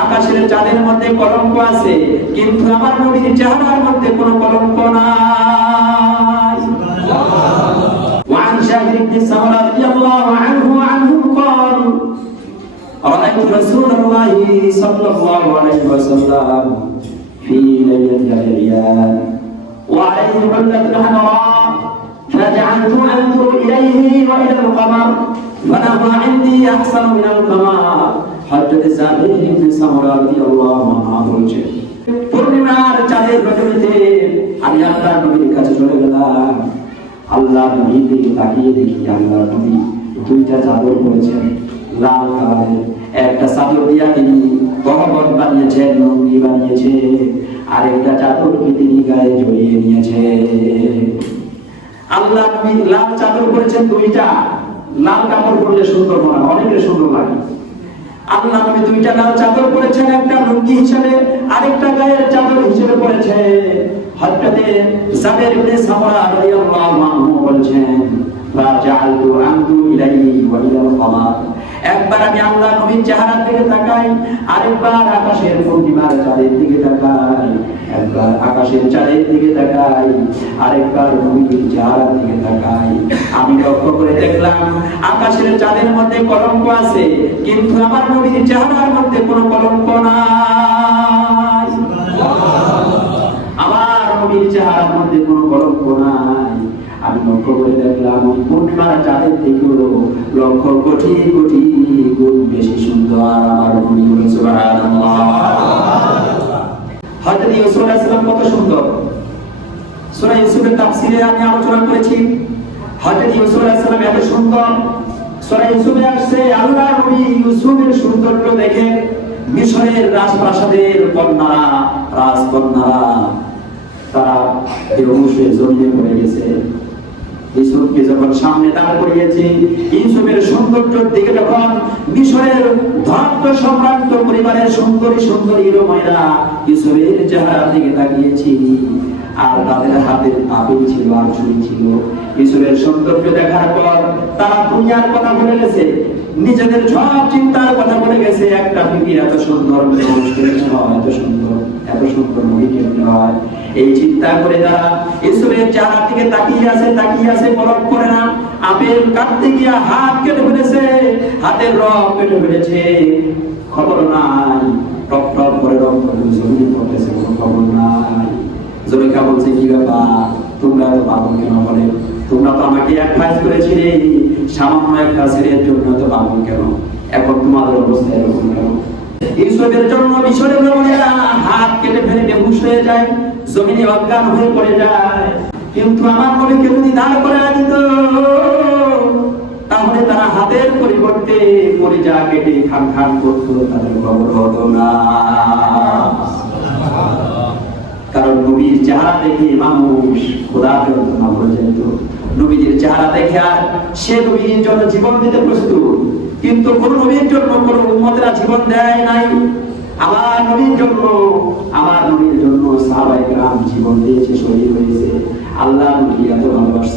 আকাশের চাঁদের মধ্যে কলঙ্ক আছে কিন্তু আমার নবীর চেহারার মধ্যে কোনো কলঙ্ক নাই وعن شاهد بن سمرة رضي الله عنه وعنه قال رأيت رسول الله صلى الله عليه وسلم في ليلة العياد وعليه حلة حمراء فجعلت أنظر إليه وإلى القمر فنظر عندي أحسن من القمر হযরতে জাবির ইবনে সামরা রাদিয়াল্লাহু পূর্ণিমার চাঁদের আমি নবীর কাছে চলে গেলাম। আল্লাহ নবীর দিকে তাকিয়ে দেখি নবী দুইটা চাদর করেছেন লাল কালারের। একটা চাদর দিয়া তিনি বানিয়েছেন, লুঙ্গি বানিয়েছে আর একটা চাদরকে তিনি গায়ে জড়িয়ে নিয়েছে আল্লাহ নবী লাল চাদর করেছেন দুইটা। লাল কাপড় পরলে সুন্দর মনে অনেকের সুন্দর লাগে। আল্লাহ নবী দুইটা লাল চাদর পরেছেন, একটা লুঙ্গি হিসেবে, আরেকটা গায়ের চাদর হিসেবে পরেছে হযরতে জাবের ইবনে সামরা রাদিয়াল্লাহু আনহু বলেছেন রাজালতু আনদু ইলাইহি ওয়া ইলাল কমার একবার আমি আল্লাহ নবীর চেহারার দিকে তাকাই, আরেকবার আকাশের পূর্ণিমার চাঁদের দিকে তাকাই। একবার আকাশের চাঁদের দিকে তাকাই, আরেকবার নবীর চেহারার দিকে তাকাই। আমি লক্ষ্য করে দেখলাম, আকাশের চাঁদের মধ্যে কলঙ্ক আছে, কিন্তু আমার নবীর চেহারার মধ্যে কোনো কলঙ্ক নাই। আমার নবীর চেহারার মধ্যে কোনো কলঙ্ক নাই। আমি লক্ষ্য করে দেখলাম, ওই চাঁদের থেকেও লক্ষ কোটি কোটি গুণ বেশি সুন্দর। আমার হলো, সুবহানাল্লাহ। ইউসুফ আলাইহিস কত সুন্দর। সূরা ইউসুফের তাফসীরে আমি আলোচনা করেছি হযরত ইউসুফ আলাইহিস এত সুন্দর। সূরা ইউসুফে আসছে, আল্লাহ নবী ইউসুফের সৌন্দর্য দেখে মিশরের রাজপ্রাসাদের কন্যারা, রাজকন্যারা, তারা বেহুশ হয়ে জড়িয়ে পড়ে গেছে। যখন সামনে দাঁড় সৌন্দর্যের দিকে যখন মিশরের সম্রান্ত পরিবারের সুন্দরী সুন্দরী চেহারার দিকে আর তাদের হাতে আপেল ছিল আর ছুরি ছিল। সৌন্দর্য দেখার পর তারা দুনিয়ার কথা ভুলে গেছে, নিজেদের সব চিন্তার কথা বলে গেছে, একটা এত সুন্দর এত সুন্দর এত সুন্দর হয় এই চিন্তা করে তারা ইসুরের চেহারা দিকে তাকিয়ে আছে তাকিয়ে আছে, পলক করে না। আপেল কাটতে গিয়া হাত কেটে ফেলেছে, হাতের রক কেটে ফেলেছে। খবর নাই টপ টপ করে রক্ত জমি পড়তেছে, কোনো খবর নাই। জমিকা বলছে, কি ব্যাপার? তোমরা তো পাগল কেন বলে? তোমরা তো আমাকে এক কাজ করেছিলে, সামান্য একটা ছেলের জন্য তো পাগল কেন? এখন তোমাদের অবস্থা এরকম কেন? ইউসুফের জন্য মিশরের রমণীরা হাত কেটে ফেলে বেহুশ হয়ে যায়, জমিনে অজ্ঞান হয়ে পড়ে যায়। কিন্তু আমার নবীকে যদি দাঁড় করে দিত তাহলে তারা হাতের পরিবর্তে পরিজা কেটে খান খান করতো, তাদের খবর হতো না। কারণ নবীর চেহারা দেখে মানুষ খোদা করে যেত। চেহারা দেখে আর সে নবীর জন্য জীবন দিতে প্রস্তুত। কিন্তু কোন নবীর জন্য কোন উন্মতেরা জীবন দেয় নাই। আমার নবীর জন্য আমার নবীর জন্য সাহাবাই গ্রাম জীবন দিয়েছে, শহীদ হয়েছে। আল্লাহ এত ভালোবাসছে